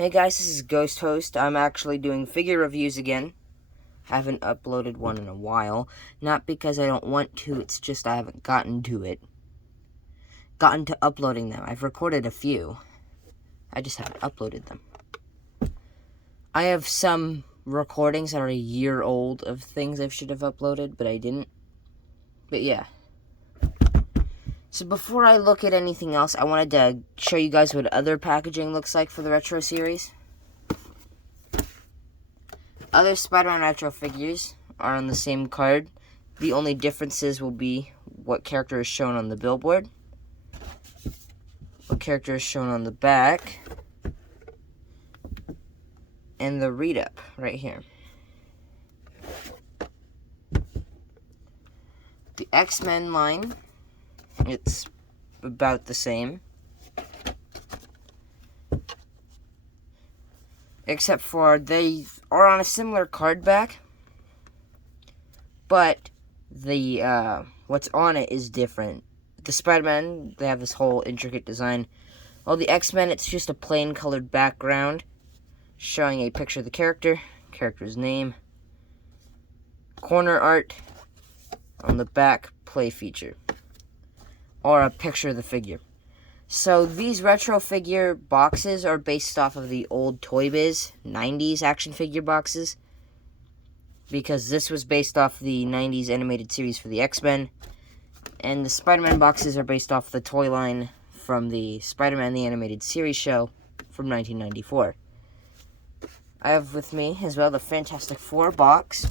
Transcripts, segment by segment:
Hey guys, this is Ghost Host. I'm actually doing figure reviews again. Haven't uploaded one in a while. Not because I don't want to, it's just I haven't gotten to it. Gotten to uploading them. I've recorded a few. I just haven't uploaded them. I have some recordings that are a year old of things I should have uploaded, but I didn't. But yeah. So before I look at anything else, I wanted to show you guys what other packaging looks like for the Retro series. Other Spider-Man Retro figures are on the same card. The only differences will be what character is shown on the billboard, what character is shown on the back, and the read-up right here. The X-Men line, it's about the same. Except for they are on a similar card back, but the what's on it is different. The Spider-Man, they have this whole intricate design. While the X-Men, it's just a plain colored background showing a picture of the character's name, corner art, on the back, play feature, or a picture of the figure. So these retro figure boxes are based off of the old Toy Biz 90s action figure boxes, because this was based off the 90s animated series for the X-Men, and the Spider-Man boxes are based off the toy line from the Spider-Man the Animated Series show from 1994. I have with me as well the Fantastic Four box,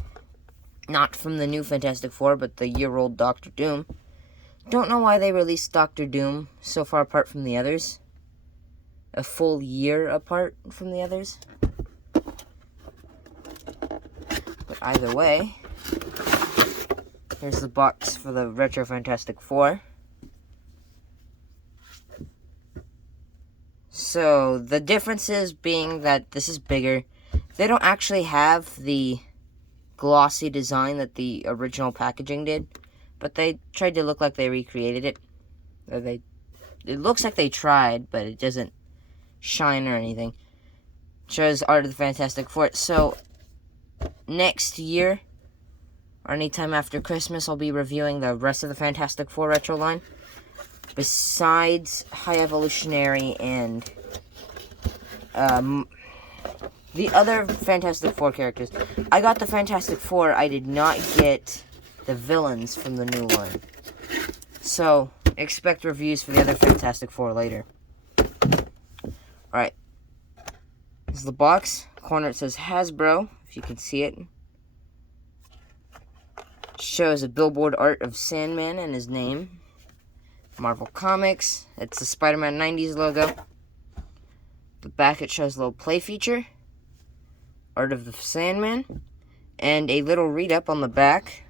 not from the new Fantastic Four, but the year-old Doctor Doom. Don't know why they released Doctor Doom so far apart from the others. A full year apart from the others. But either way, here's the box for the Retro Fantastic Four. So, the differences being that this is bigger. They don't actually have the glossy design that the original packaging did, but they tried to look like they recreated it. It looks like they tried, but it doesn't shine or anything. It shows Art of the Fantastic Four. So, next year, or anytime after Christmas, I'll be reviewing the rest of the Fantastic Four retro line. Besides High Evolutionary and the other Fantastic Four characters. I got the Fantastic Four, I did not get the villains from the new line. So, expect reviews for the other Fantastic Four later. Alright. This is the box. Corner it says Hasbro, if you can see it. Shows a billboard art of Sandman and his name. Marvel Comics. It's the Spider-Man 90s logo. The back it shows a little play feature. Art of the Sandman. And a little read-up on the back.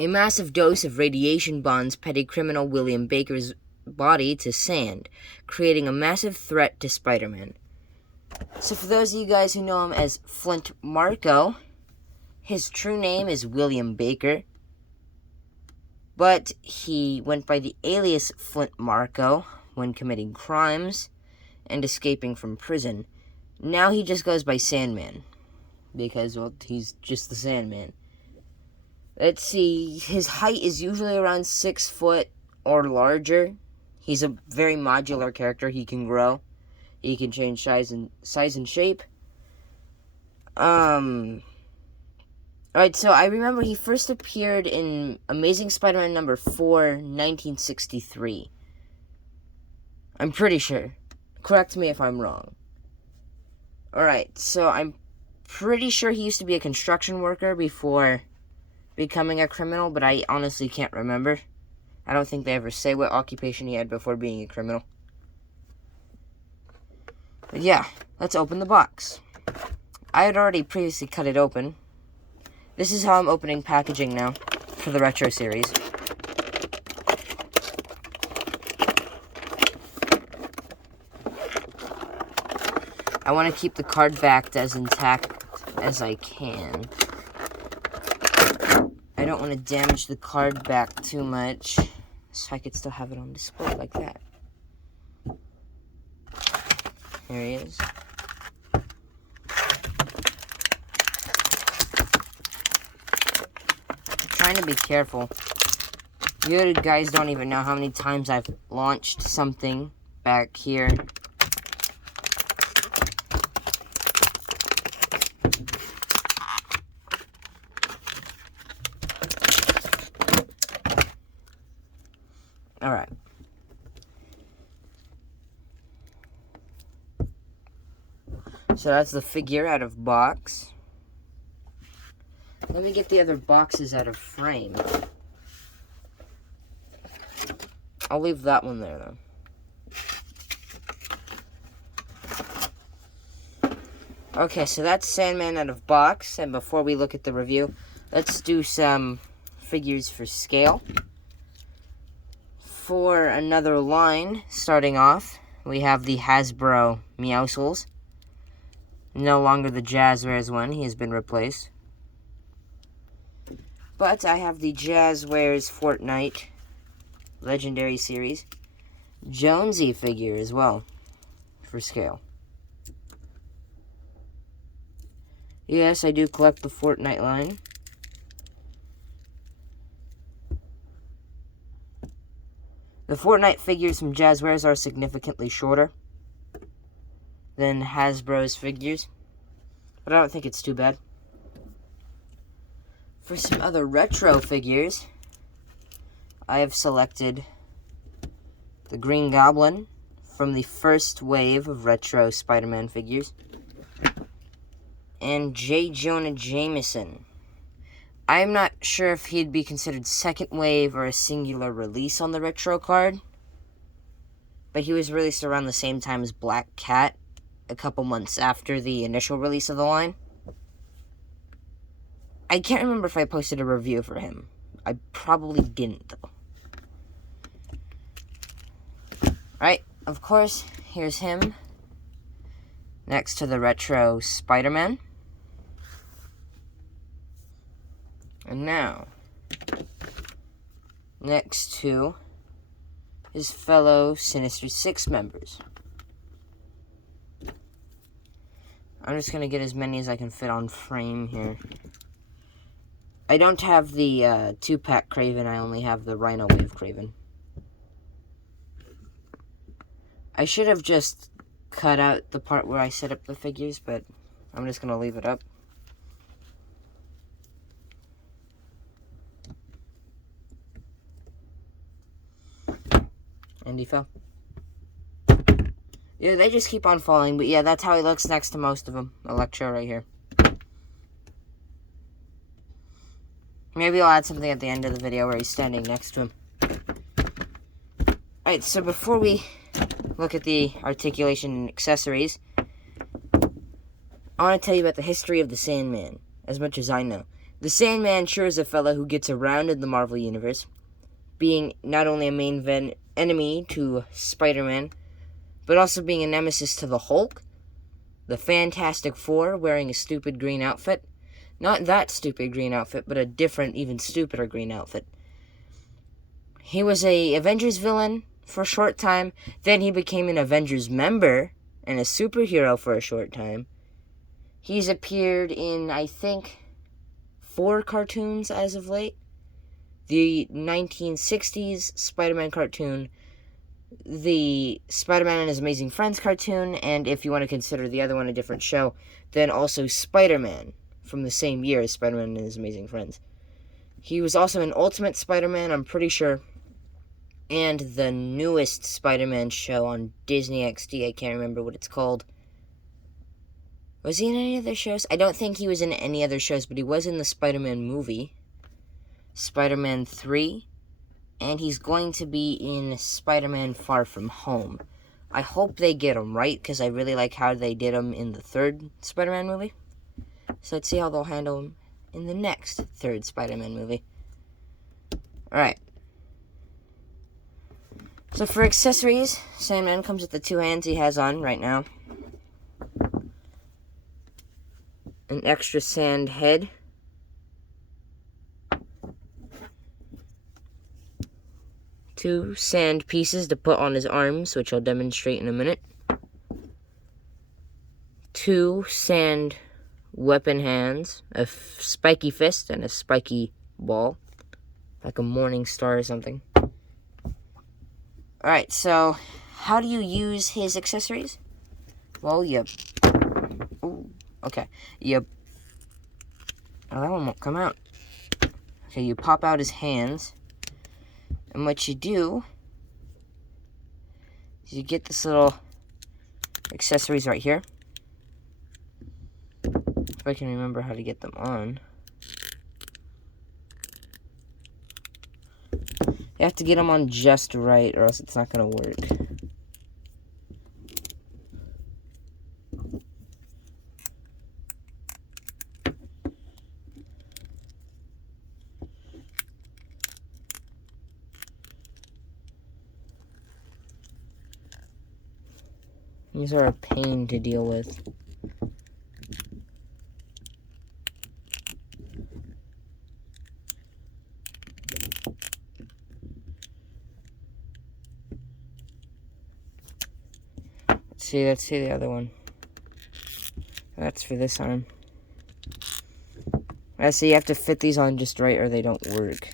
A massive dose of radiation bonds petty criminal William Baker's body to sand, creating a massive threat to Spider-Man. So for those of you guys who know him as Flint Marko, his true name is William Baker, but he went by the alias Flint Marko when committing crimes and escaping from prison. Now he just goes by Sandman, because, well, he's just the Sandman. Let's see, his height is usually around 6 foot or larger. He's a very modular character. He can grow. He can change size and shape. Alright, so I remember he first appeared in Amazing Spider-Man number 4, 1963. I'm pretty sure. Correct me if I'm wrong. Alright, so I'm pretty sure he used to be a construction worker before becoming a criminal, but I honestly can't remember. I don't think they ever say what occupation he had before being a criminal. But yeah, let's open the box. I had already previously cut it open. This is how I'm opening packaging now for the Retro series. I want to keep the card back as intact as I can. I don't want to damage the card back too much, so I could still have it on display like that. Here he is. I'm trying to be careful. You guys don't even know how many times I've launched something back here. Alright. So that's the figure out of box. Let me get the other boxes out of frame. I'll leave that one there, though. Okay, so that's Sandman out of box. And before we look at the review, let's do some figures for scale. For another line, starting off, we have the Hasbro Meowscles. No longer the Jazzwares one, he has been replaced. But I have the Jazzwares Fortnite Legendary Series Jonesy figure as well, for scale. Yes, I do collect the Fortnite line. The Fortnite figures from Jazzwares are significantly shorter than Hasbro's figures, but I don't think it's too bad. For some other retro figures, I have selected the Green Goblin from the first wave of retro Spider-Man figures, and J. Jonah Jameson. I'm not sure if he'd be considered second wave or a singular release on the retro card, but he was released around the same time as Black Cat, a couple months after the initial release of the line. I can't remember if I posted a review for him. I probably didn't, though. Right, of course, here's him next to the retro Spider-Man. And now, next to his fellow Sinister Six members. I'm just going to get as many as I can fit on frame here. I don't have the 2-pack Kraven, I only have the Rhino Wave Kraven. I should have just cut out the part where I set up the figures, but I'm just going to leave it up. And he fell. Yeah, they just keep on falling, but yeah, that's how he looks next to most of them. Electro right here. Maybe I'll add something at the end of the video where he's standing next to him. Alright, so before we look at the articulation and accessories, I want to tell you about the history of the Sandman, as much as I know. The Sandman sure is a fella who gets around in the Marvel Universe, being not only a main enemy to Spider-Man, but also being a nemesis to the Hulk, the Fantastic Four wearing a stupid green outfit. Not that stupid green outfit, but a different, even stupider green outfit. He was a Avengers villain for a short time, then he became an Avengers member and a superhero for a short time. He's appeared in, I think, 4 cartoons as of late. The 1960s Spider-Man cartoon, the Spider-Man and His Amazing Friends cartoon, and if you want to consider the other one a different show, then also Spider-Man from the same year as Spider-Man and His Amazing Friends. He was also in Ultimate Spider-Man, I'm pretty sure, and the newest Spider-Man show on Disney XD, I can't remember what it's called. Was he in any other shows? I don't think he was in any other shows, but he was in the Spider-Man movie, Spider-Man 3, and he's going to be in Spider-Man Far From Home. I hope they get him right, because I really like how they did him in the 3rd Spider-Man movie. So let's see how they'll handle him in the next 3rd Spider-Man movie. Alright. So for accessories, Sandman comes with the 2 hands he has on right now. An extra sand head. 2 sand pieces to put on his arms, which I'll demonstrate in a minute. 2 sand weapon hands, a spiky fist, and a spiky ball, like a morning star or something. Alright, so how do you use his accessories? Well, you... Ooh, okay. You... Oh, that one won't come out. Okay, you pop out his hands, and what you do is you get this little accessories right here. If I can remember how to get them on. You have to get them on just right, or else it's not going to work. These are a pain to deal with. Let's see the other one. That's for this arm. So you have to fit these on just right or they don't work.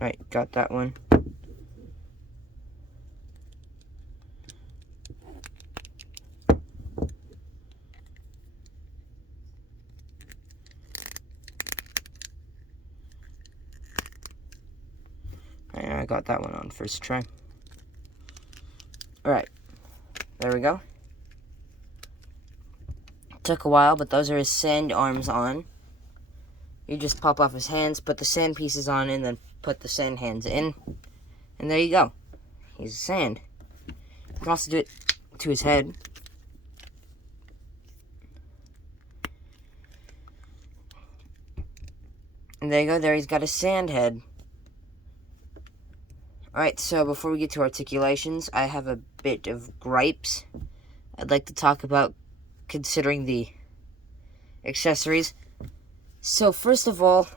Alright, got that one. And I got that one on first try. Alright, there we go. Took a while, but those are his sand arms on. You just pop off his hands, put the sand pieces on, and then put the sand hands in. And there you go. He's sand. You can also do it to his head. And there you go. There he's got a sand head. Alright, so before we get to articulations, I have a bit of gripes I'd like to talk about considering the accessories. So first of all,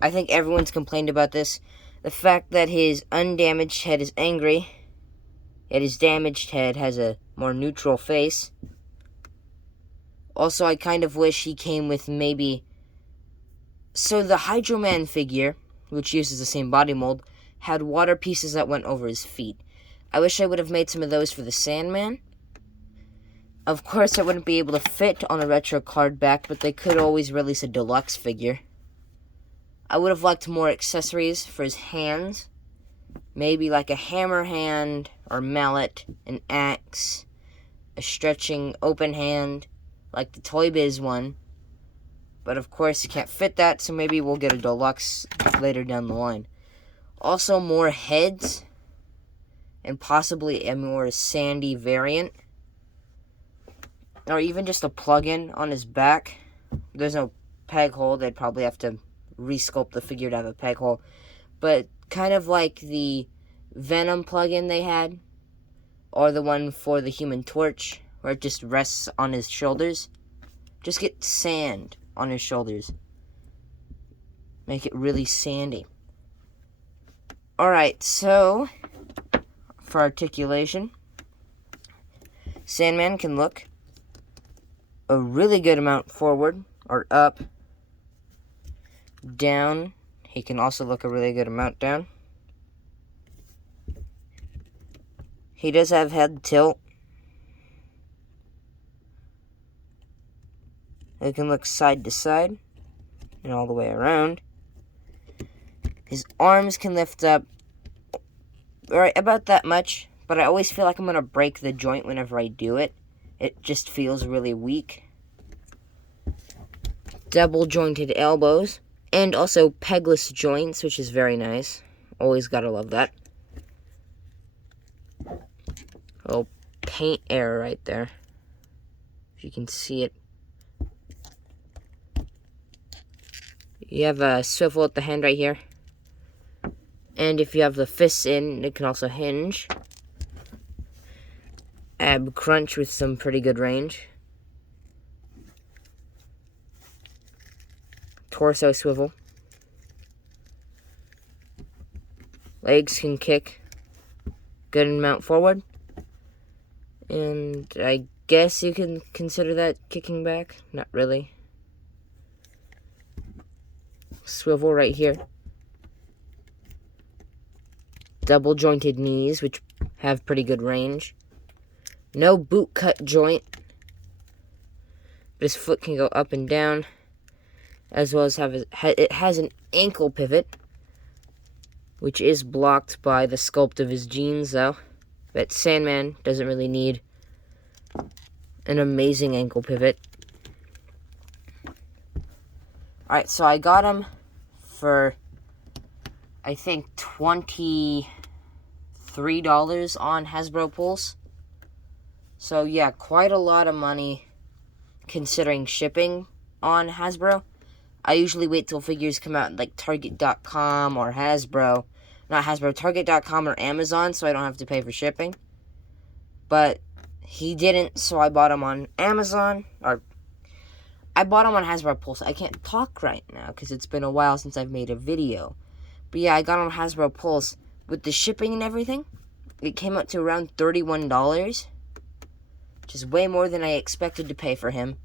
I think everyone's complained about this. The fact that his undamaged head is angry, yet his damaged head has a more neutral face. Also, I kind of wish he came with maybe... So the Hydro Man figure, which uses the same body mold, had water pieces that went over his feet. I wish I would have made some of those for the Sandman. Of course, I wouldn't be able to fit on a retro card back, but they could always release a deluxe figure. I would have liked more accessories for his hands. Maybe like a hammer hand, or mallet, an axe, a stretching open hand, like the Toy Biz one. But of course, you can't fit that, so maybe we'll get a deluxe later down the line. Also, more heads, and possibly a more sandy variant. Or even just a plug-in on his back. There's no peg hole. They'd probably have to resculpt the figure to have a peg hole. But kind of like the Venom plug-in they had. Or the one for the Human Torch, where it just rests on his shoulders. Just get sand on his shoulders. Make it really sandy. Alright, so for articulation, Sandman can look a really good amount forward, or up, down. He can also look a really good amount down. He does have head tilt. It can look side to side and all the way around. His arms can lift up right about that much, but I always feel like I'm going to break the joint whenever I do it. It just feels really weak. Double jointed elbows, and also pegless joints, which is very nice. Always gotta love that. Oh, paint error right there. If you can see it. You have a swivel at the hand right here. And if you have the fists in, it can also hinge. Ab crunch with some pretty good range. torso swivel. Legs can kick good amount forward. And I guess you can consider that kicking back. Not really. Swivel right here. Double jointed knees, which have pretty good range. No boot cut joint. But his foot can go up and down. As well as it has an ankle pivot, which is blocked by the sculpt of his jeans, though. But Sandman doesn't really need an amazing ankle pivot. Alright, so I got him for, I think, $23 on Hasbro Pulse. So yeah, quite a lot of money considering shipping on Hasbro. I usually wait till figures come out like Target.com or Hasbro. Not Hasbro, Target.com or Amazon, so I don't have to pay for shipping. But he didn't, so I bought him on Amazon. Or I bought him on Hasbro Pulse. I can't talk right now because it's been a while since I've made a video. But yeah, I got him on Hasbro Pulse. With the shipping and everything, it came out to around $31. Which is way more than I expected to pay for him.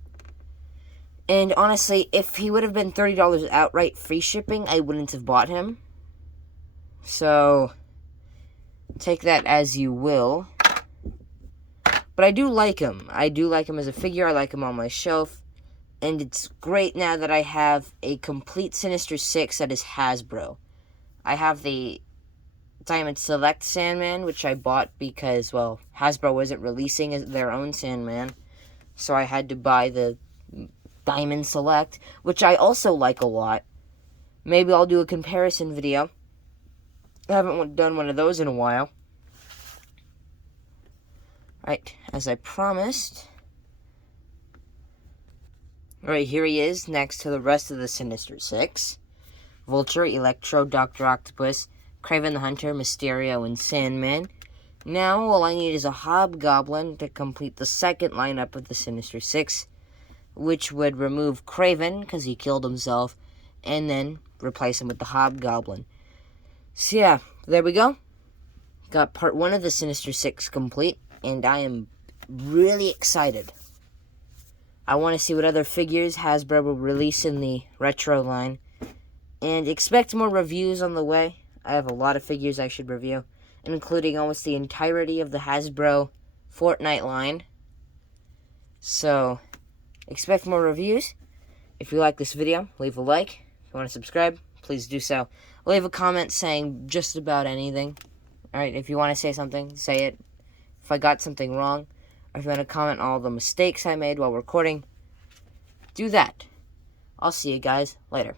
And honestly, if he would have been $30 outright free shipping, I wouldn't have bought him. So, take that as you will. But I do like him. I do like him as a figure. I like him on my shelf. And it's great now that I have a complete Sinister Six that is Hasbro. I have the Diamond Select Sandman, which I bought because, well, Hasbro wasn't releasing their own Sandman. So I had to buy the Diamond Select, which I also like a lot. Maybe I'll do a comparison video. I haven't done one of those in a while. Alright, as I promised. Alright, here he is, next to the rest of the Sinister Six. Vulture, Electro, Dr. Octopus, Kraven the Hunter, Mysterio, and Sandman. Now, all I need is a Hobgoblin to complete the second lineup of the Sinister Six, which would remove Kraven, because he killed himself, and then replace him with the Hobgoblin. So yeah, there we go. Got part 1 of the Sinister Six complete, and I am really excited. I want to see what other figures Hasbro will release in the retro line, and expect more reviews on the way. I have a lot of figures I should review, including almost the entirety of the Hasbro Fortnite line. So, expect more reviews. If you like this video, leave a like. If you want to subscribe, please do so. Leave a comment saying just about anything. Alright, if you want to say something, say it. If I got something wrong, or if you want to comment on all the mistakes I made while recording, do that. I'll see you guys later.